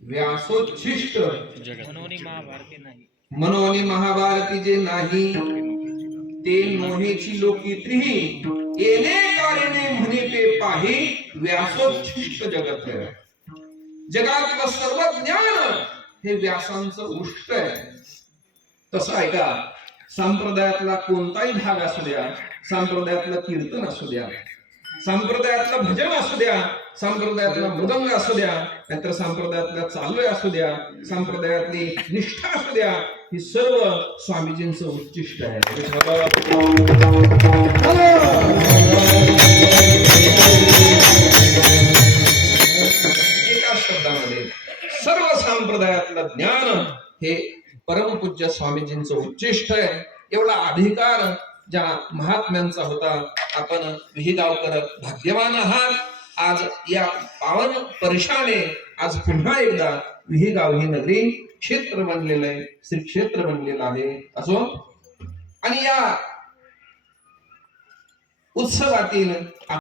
व्यासोच्छिष्ट। मनोनी महाभारती नाही. मनोनी महाभारती जे नाही ते मोहेची लोकी त्रिही येणे कारिणे म्हणे ते पाही व्यासोच्छिष्ट जगत आहे जगातलं सर्व ज्ञान हे व्यासांचं उष्ट आहे तसं ऐका संप्रदायातला कोणताही भाग असू द्या संप्रदायातलं कीर्तन असू द्या संप्रदायातलं भजन असू द्या संप्रदायातला मृदंग असू द्या नाहीतर संप्रदायातला चालू असू द्या संप्रदायातली निष्ठा असू द्या ही सर्व स्वामीजींचं उच्चिष्ट आहे. एका शब्दामध्ये सर्व संप्रदायातलं ज्ञान हे परमपूज्य स्वामीजींचं उच्चिष्ट आहे. एवढा अधिकार ज्या महात्म्यांचा होता आपण विहिगावकर भाग्यवान आहात. आज या पावन परिशाने आज पुन्हा एकदा विहिगाव ही नगरी क्षेत्र बनलेलं आहे श्री क्षेत्र बनलेलं आहे. असो आणि या उत्सवातील